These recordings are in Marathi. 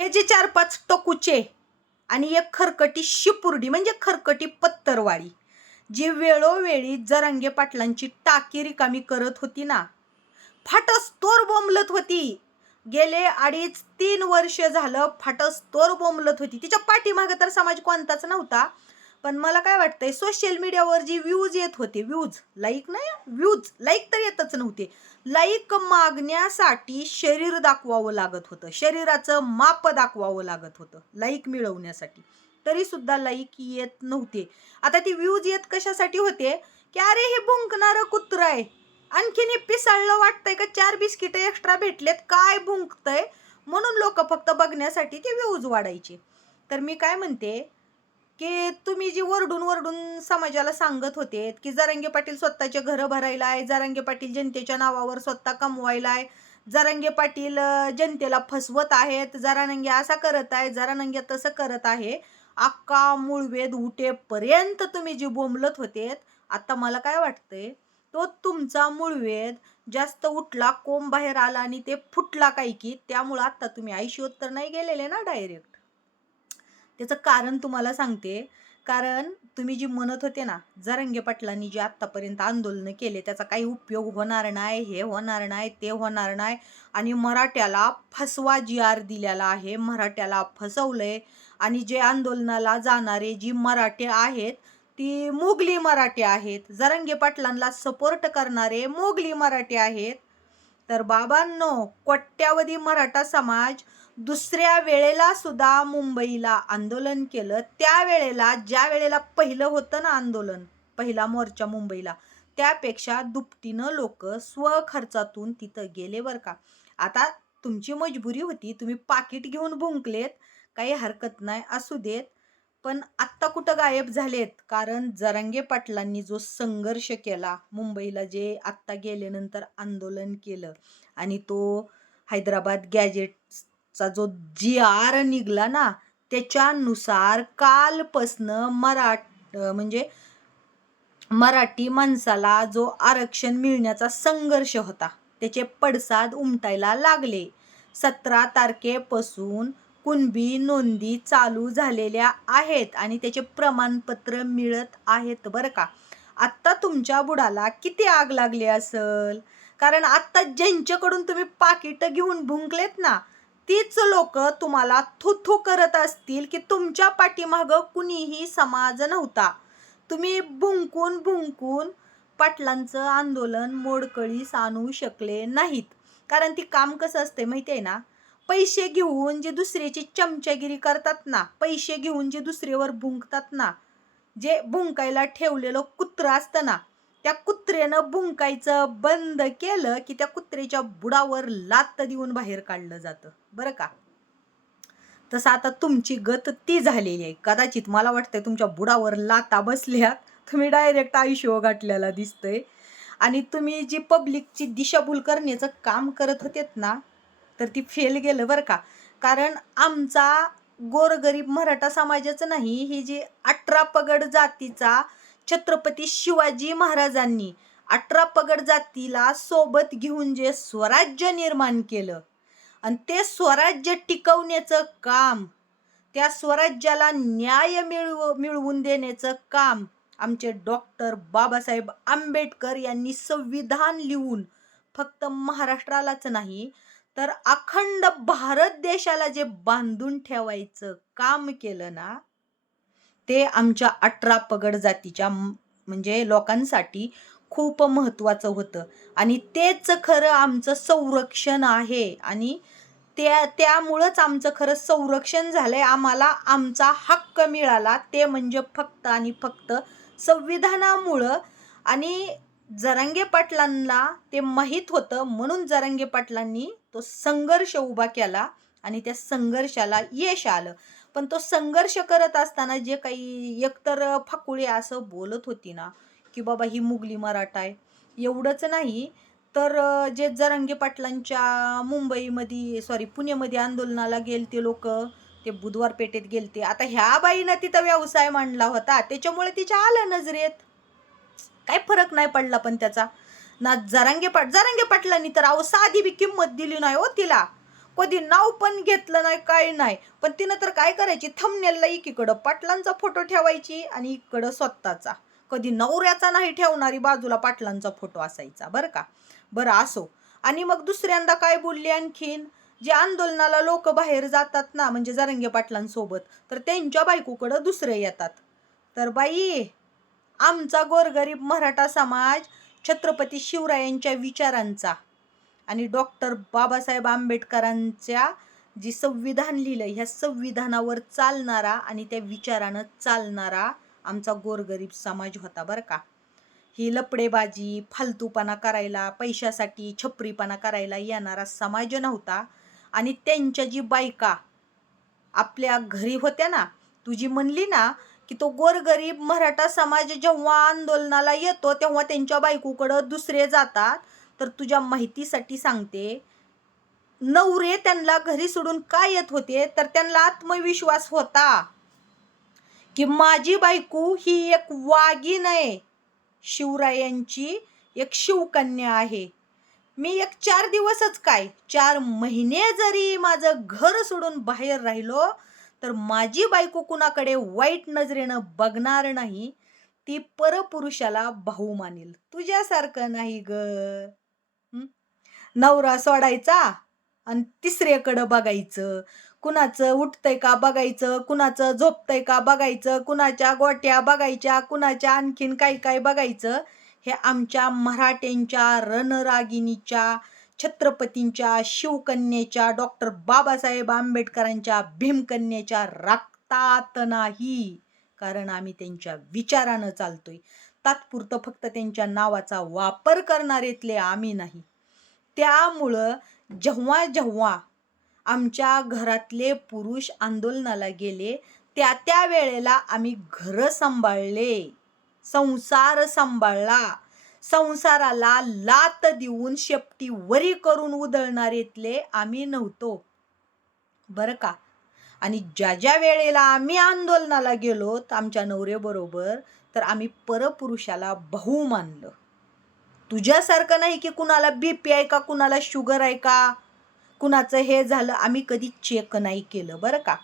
हे जे चार पाच टोकुचे आणि एक खरकटी शिपुर्डी म्हणजे खरकटी पत्तरवाळी जी वेळोवेळी जरांगे पाटलांची टाकी रिकामी करत होती ना फाटस तोर बोंबलत होती. गेले अडीच तीन वर्ष झालं फाटस तोर बोंबलत होती. तिच्या पाठीमागे तर समाज कोणताच नव्हता. पण मला काय वाटतंय सोशल मीडियावर जी व्ह्यूज येत होते व्ह्यूज लाईक नाही व्ह्यूज लाईक तर येतच नव्हते. लाईक मागण्यासाठी शरीर दाखवावं लागत होतं शरीराचं माप दाखवावं लागत होतं लाईक मिळवण्यासाठी. तरी सुद्धा लाईक येत नव्हते. आता ती व्ह्यूज येत कशासाठी होते? की अरे हे भुंकणारं कुत्र आहे. आणखीन हे पिसाळलं वाटतंय का? चार बिस्किट एक्स्ट्रा भेटलेत काय भुंकतंय? म्हणून लोक फक्त बघण्यासाठी ते व्ह्यूज वाढायचे. तर मी काय म्हणते की तुम्ही जी वरडून वरडून समाजाला सांगत होते की जरांगे पाटील स्वतःचे घरं भरायला आहे जरांगे पाटील जनतेच्या नावावर स्वतः कमवायला आहे जरांगे पाटील जनतेला फसवत आहेत जरानंगे असा करत आहे जरानंगे तसं करत आहे अक्का मुळवेद उठेपर्यंत तुम्ही जी बोंबलत होते आता मला काय वाटतंय? तो तुमचा मुळवेद जास्त उठला कोंब बाहेर आला आणि ते फुटला काही की त्यामुळं आता तुम्ही आयुष्यात उत्तर नाही गेलेले ना डायरेक्ट? त्याचं कारण तुम्हाला सांगते. कारण तुम्ही जी म्हणत होते ना जरंगे पाटलांनी जे आत्तापर्यंत आंदोलनं केले त्याचा काही उपयोग होणार नाही हे होणार नाही ते होणार नाही. आणि मराठ्याला फसवा जी आर दिलेला आहे मराठ्याला फसवलंय. आणि जे आंदोलनाला जाणारे जी मराठे आहेत ती मोगली मराठे आहेत. जरंगे पाटलांना सपोर्ट करणारे मोगली मराठे आहेत. तर बाबांनो कोट्यावधी मराठा समाज दुसऱ्या वेळेला सुद्धा मुंबईला आंदोलन केलं. त्या वेळेला ज्या वेळेला पहिलं होतं ना आंदोलन पहिला मोर्चा मुंबईला त्यापेक्षा दुपटीनं लोक स्वखर्चातून तिथं गेले बरं का. आता तुमची मजबुरी होती तुम्ही पाकिट घेऊन भुंकलेत काही हरकत नाही असू देत. पण आत्ता कुठं गायब झालेत? कारण जरांगे पाटलांनी जो संघर्ष केला मुंबईला जे आत्ता गेल्यानंतर आंदोलन केलं आणि तो हैदराबाद गॅजेटचा जो जी आर निघला ना त्याच्यानुसार कालपासनं मराठ म्हणजे मराठी माणसाला जो आरक्षण मिळण्याचा संघर्ष होता त्याचे पडसाद उमटायला लागले. सतरा तारखेपासून कुणबी नोंदी चालू झालेल्या आहेत आणि त्याचे प्रमाणपत्र मिळत आहेत बरं का. आत्ता तुमच्या बुडाला किती आग लागली असेल? कारण आत्ता ज्यांच्याकडून तुम्ही पाकिटं घेऊन भुंकलेत ना तीच लोक तुम्हाला थुथू करत असतील की तुमच्या पाठीमागं कुणीही समाज नव्हता. तुम्ही भुंकून भुंकून पाटलांचं आंदोलन मोडकळीस आणू शकले नाहीत. कारण ती काम कसं असते माहिती आहे ना? पैसे घेऊन जे दुसऱ्याची चमचागिरी करतात ना पैसे घेऊन जे दुसऱ्यावर भुंकतात ना जे भुंकायला ठेवलेलं कुत्रं असतं ना त्या कुत्र्यानं भुंकायचं बंद केलं की त्या कुत्र्याच्या बुडावर लात देऊन बाहेर काढलं जातं. बरं का? तसं आता तुमची गत ती झालेली आहे. कदाचित मला वाटतंय तुमच्या बुडावर लाता बसल्यात. तुम्ही डायरेक्ट आयुष्य गाठलेला दिसतंय. आणि तुम्ही जी पब्लिकची दिशाभूल करण्याचं काम करत होतेत ना तर ती फेल गेलं बरं का? कारण आमचा गोरगरीब मराठा समाजाचं नाही ही जी अठरा पगड जातीचा छत्रपती शिवाजी महाराजांनी अठरा पगड जातीला सोबत घेऊन जे स्वराज्य निर्माण केलं. आणि ते स्वराज्य टिकवण्याचं काम त्या स्वराज्याला न्याय मिळव मिळवून देण्याचं काम आमचे डॉक्टर बाबासाहेब आंबेडकर यांनी संविधान लिहून फक्त महाराष्ट्रालाच नाही तर अखंड भारत देशाला जे बांधून ठेवायचं काम केलं ना ते आमच्या अठरा पगड जातीच्या म्हणजे लोकांसाठी खूप महत्त्वाचं होतं. आणि तेच खरं आमचं संरक्षण आहे. आणि त्या त्यामुळंच आमचं खरं संरक्षण झालं आहे आम्हाला आमचा हक्क मिळाला. ते म्हणजे फक्त आणि फक्त संविधानामुळं. आणि जरांगे पाटलांना ते माहीत होतं. म्हणून जरांगे पाटलांनी तो संघर्ष उभा केला. आणि त्या संघर्षाला यश आलं. पण तो संघर्ष करत असताना जे काही एकतर फाकुळे असं बोलत होती ना की बाबा ही मुगली मराठा आहे एवढंच नाही. तर जे जरांगे पाटलांच्या मुंबईमध्ये सॉरी पुण्यामध्ये आंदोलनाला गेलते लोक ते बुधवार पेठेत गेलते. आता ह्या बाईनं तिथं व्यवसाय मांडला होता त्याच्यामुळे तिच्या आलं नजरेत. काय फरक नाही पडला पण त्याचा. ना जरांगे पाट जरांगे पाटलांनी तर अहो साधी बी किंमत दिली नाही हो तिला. कधी नाव पण घेतलं नाही काय नाही. पण तिनं तर काय करायची? थंबनेलला एकीकडं पाटलांचा फोटो ठेवायची आणि इकडं स्वतःचा. कधी नवऱ्याचा नाही ठेवणारी बाजूला पाटलांचा फोटो असायचा बरं का? बरं असो. आणि मग दुसऱ्यांदा काय बोलली आणखीन? जे आंदोलनाला लोक बाहेर जातात ना म्हणजे जरंगे पाटलांसोबत तर त्यांच्या बायकोकडं दुसरे येतात. तर बाई आमचा गोरगरीब मराठा समाज छत्रपती शिवरायांच्या विचारांचा. आणि डॉक्टर बाबासाहेब आंबेडकरांच्या जी संविधान लिहिलं ह्या संविधानावर चालणारा आणि त्या विचारानं चालणारा आमचा गोरगरीब समाज होता बरं का. ही लपडेबाजी फालतूपणा करायला पैशासाठी छपरीपणा करायला येणारा समाज नव्हता. आणि त्यांच्या जी बायका आपल्या घरी होत्या ना तुझी म्हणली ना की तो गोरगरीब मराठा समाज जेव्हा आंदोलनाला येतो तेव्हा त्यांच्या बायकोकडं दुसरे जातात. तर तुझ्या माहितीसाठी सांगते. नवरे त्यांना घरी सोडून काय येत होते? तर त्यांना आत्मविश्वास होता. की माझी बायको ही एक वागी आहे. शिवरायांची एक शिवकन्या आहे. मी एक चार दिवसच काय चार महिने जरी माझं घर सोडून बाहेर राहिलो तर माझी बायको कुणाकडे वाईट नजरेनं बघणार नाही ती परपुरुषाला भाऊ मानेल तुझ्यासारखं नाही ग. नवरा सोडायचा आणि तिसऱ्याकडं बघायचं. कुणाचं उठतंय का बघायचं कुणाचं झोपतंय का बघायचं कुणाच्या गोट्या बघायच्या कुणाच्या आणखीन काय काय बघायचं हे आमच्या मराठ्यांच्या रणरागिणीच्या छत्रपतींच्या शिवकन्येच्या डॉक्टर बाबासाहेब आंबेडकरांच्या भीमकन्येच्या रक्तात नाही. कारण आम्ही त्यांच्या विचारानं चालतोय. तात्पुरतं फक्त त्यांच्या नावाचा वापर करणारेतले आम्ही नाही. त्यामुळं जेव्हा जेव्हा आमच्या घरातले पुरुष आंदोलनाला गेले त्या त्या वेळेला आम्ही घरं सांभाळले संसार सांभाळला. संसाराला लात देऊन शेपटी वरी करून उधळणारेतले आम्ही नव्हतो. बरं का? आणि ज्या ज्या वेळेला आम्ही आंदोलनाला गेलो आमच्या नवऱ्याबरोबर तर आम्ही परपुरुषाला भाऊ मानलं. तुझ्यासारखं नाही की कुणाला बी पी आहे का कुणाला शुगर आहे का कुणाचं हे झालं आम्ही कधी चेक नाही केलं बरं का?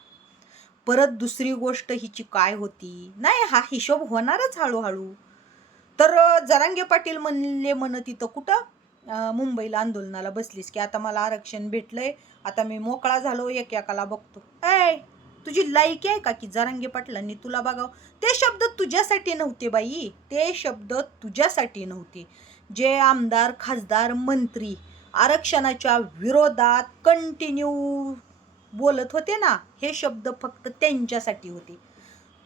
परत दुसरी गोष्ट हिची काय होती? नाही हा हिशोब होणारच हळूहळू. तर जरांगे पाटील म्हणले म्हणत तिथं कुठं? मुंबईला आंदोलनाला बसलीस की आता मला आरक्षण भेटलंय आता मी मोकळा झालो एक एकाला बघतो. ऐ तुझी लायकी आहे का की जरांगे पाटलांनी तुला बघावं? ते शब्द तुझ्यासाठी नव्हते बाई. ते शब्द तुझ्यासाठी नव्हते. जे आमदार खासदार मंत्री आरक्षणाच्या विरोधात कंटिन्यू बोलत होते ना हे शब्द फक्त त्यांच्यासाठी होते.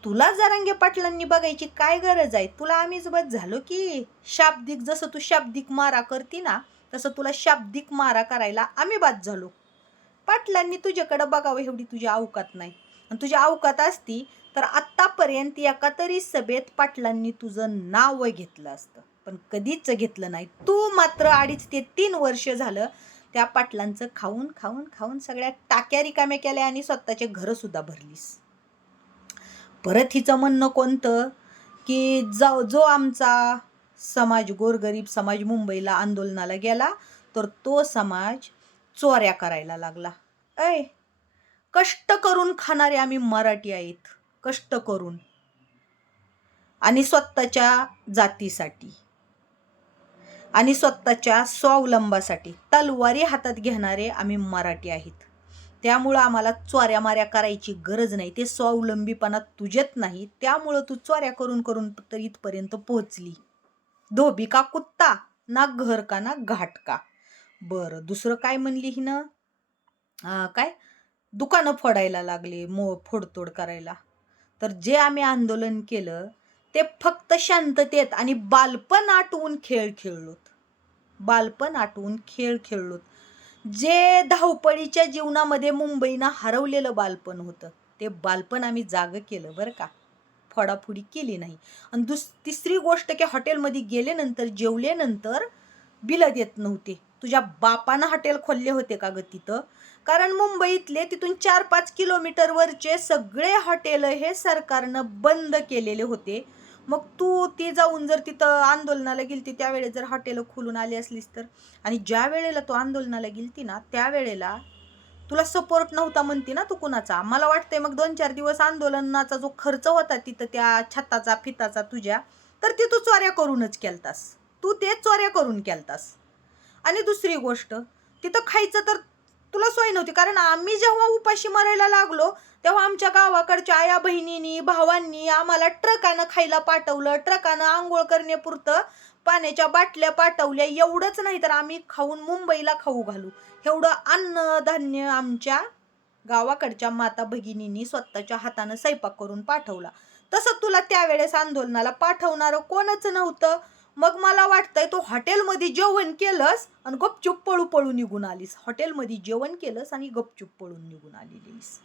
तुला जरांगे पाटलांनी बघायची काय गरज आहे? तुला आम्हीच बस झालो की शाब्दिक जसं तू शाब्दिक मारा करती ना तसं तुला शाब्दिक मारा करायला आम्ही बाद झालो. पाटलांनी तुझ्याकडं बघावं एवढी तुझ्या अवकात नाही. आणि तुझ्या अवकात असती तर आत्तापर्यंत एका तरी सभेत पाटलांनी तुझं नाव घेतलं असतं. पण कधीच घेतलं नाही. तू मात्र अडीच ते तीन वर्ष झालं त्या पाटलांचं खाऊन खाऊन खाऊन सगळ्या टाक्या रिकाम्या केल्या आणि स्वतःचे घरंसुद्धा भरलीस. परत हिचं म्हणणं कोणतं? की जो जो आमचा समाज गोरगरीब समाज मुंबईला आंदोलनाला गेला तर तो समाज चोऱ्या करायला लागला. ऐ कष्ट करून खाणारे आम्ही मराठी आहेत. कष्ट करून. आणि स्वतःच्या जातीसाठी. आणि स्वतःच्या स्वावलंबासाठी. तलवारी हातात घेणारे आम्ही मराठी आहेत. त्यामुळं आम्हाला चोऱ्या माऱ्या करायची गरज नाही. ते स्वावलंबीपणा तुझ्यात नाही. त्यामुळं तू चोऱ्या करून करून तर इथपर्यंत पोहोचली. धोबी का कुत्ता? ना घर का ना घाट का? बरं दुसरं काय म्हणली हिनं? काय? दुकानं फोडायला लागले मो फोडतोड करायला. तर जे आम्ही आंदोलन केलं ते फक्त शांततेत आणि बालपण आटवून खेळ खेळलोत. बालपण आटवून खेळ खेळलोत. जे धावपळीच्या जीवनामध्ये मुंबईनं हरवलेलं बालपण होतं ते बालपण आम्ही जागं केलं बरं का. फोडाफोडी केली नाही. आणि दुस तिसरी गोष्ट की हॉटेलमध्ये गेल्यानंतर जेवल्यानंतर बिलं देत नव्हते. तुझ्या बापानं हॉटेल खोलले होते का ग तिथं? कारण मुंबईतले तिथून चार पाच किलोमीटरवरचे सगळे हॉटेल हे सरकारनं बंद केलेले होते. मग तू ती जाऊन जर तिथं आंदोलनाला गेलती त्यावेळेस जर हॉटेल खोलून आली असलीस तर? आणि ज्या वेळेला तू आंदोलनाला गेलती ना त्यावेळेला तुला सपोर्ट नव्हता म्हणते ना तू कुणाचा? मला वाटतंय मग दोन चार दिवस आंदोलनाचा जो खर्च होता तिथं त्या छताचा फिताचा तुझ्या तर ती तू चोऱ्या करूनच केलतास. तू ते चोऱ्या करून केलतास. आणि दुसरी गोष्ट तिथं खायचं तर तुला सोय नव्हती. कारण आम्ही जेव्हा उपाशी मरायला लागलो तेव्हा आमच्या गावाकडच्या आया बहिणींनी भावांनी आम्हाला ट्रकानं खायला पाठवलं. ट्रकानं आंघोळ करण्यापुरतं पाण्याच्या बाटल्या पाठवल्या. एवढंच नाही तर आम्ही खाऊन मुंबईला खाऊ घालू. एवढं अन्नधान्य आमच्या गावाकडच्या माता भगिनींनी स्वतःच्या हातानं स्वयंपाक करून पाठवला. तसं तुला त्यावेळेस आंदोलनाला पाठवणारं कोणच नव्हतं? मग मला वाटतंय तू हॉटेलमध्ये जेवण केलंस आणि गपचूप पळू पळू निघून आलीस. हॉटेलमध्ये जेवण केलंस आणि गपचूप पळून निघून आलेलीस.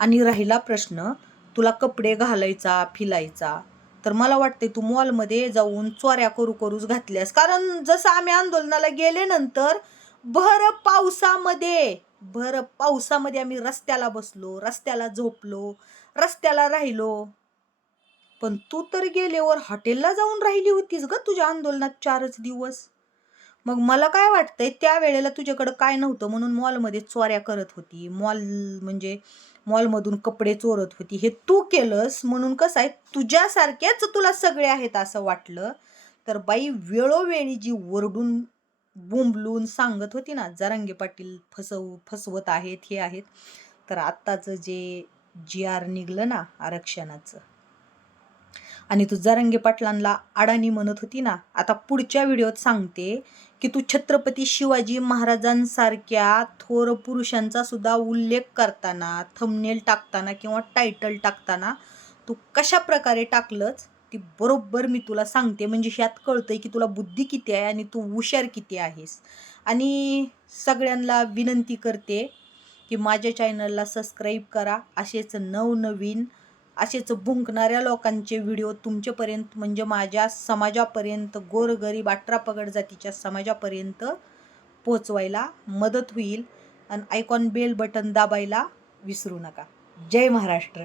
आणि राहिला प्रश्न तुला कपडे घालायचा फिलायचा? तर मला वाटते तू मॉलमध्ये जाऊन चोऱ्या करू करूच घातल्यास. कारण जसं आम्ही आंदोलनाला गेले नंतर भर पावसामध्ये भर पावसामध्ये आम्ही रस्त्याला बसलो रस्त्याला झोपलो रस्त्याला राहिलो. पण तू तर गेल्यावर हॉटेलला जाऊन राहिली होतीस ग तुझ्या आंदोलनात चारच दिवस. मग मला काय वाटतंय त्या वेळेला तुझ्याकडं काय नव्हतं म्हणून मॉलमध्ये चोऱ्या करत होती. मॉल म्हणजे मॉलमधून कपडे चोरत होती. हे तू केलंस म्हणून कसं आहे? तुझ्यासारख्याच तुला सगळे आहेत असं वाटलं. तर बाई वेळोवेळी जी ओरडून बोंबलून सांगत होती ना जरांगे पाटील फसव फसवत आहेत हे आहेत. तर आत्ताचं जे जी आर निघलं ना आरक्षणाचं आणि तू जरांगे पाटलांना अडाणी म्हणत होती ना आता पुढच्या व्हिडिओत सांगते की तू छत्रपती शिवाजी महाराजांसारख्या थोर पुरुषांचा सुद्धा उल्लेख करताना थंबनेल टाकताना किंवा टायटल टाकताना तू कशा प्रकारे टाकलंच ती बरोबर मी तुला सांगते. म्हणजे ह्यात कळतंय की तुला बुद्धी किती आहे आणि तू हुशार किती आहेस. आणि सगळ्यांना विनंती करते की माझ्या चॅनलला सबस्क्राईब करा. असेच नवनवीन असेच भुंकणाऱ्या लोकांचे व्हिडिओ तुमच्यापर्यंत म्हणजे माझ्या समाजापर्यंत गोरगरीब अठरा पगड जातीच्या समाजापर्यंत पोचवायला मदत होईल. आणि आयकॉन बेल बटन दाबायला विसरू नका. जय महाराष्ट्र.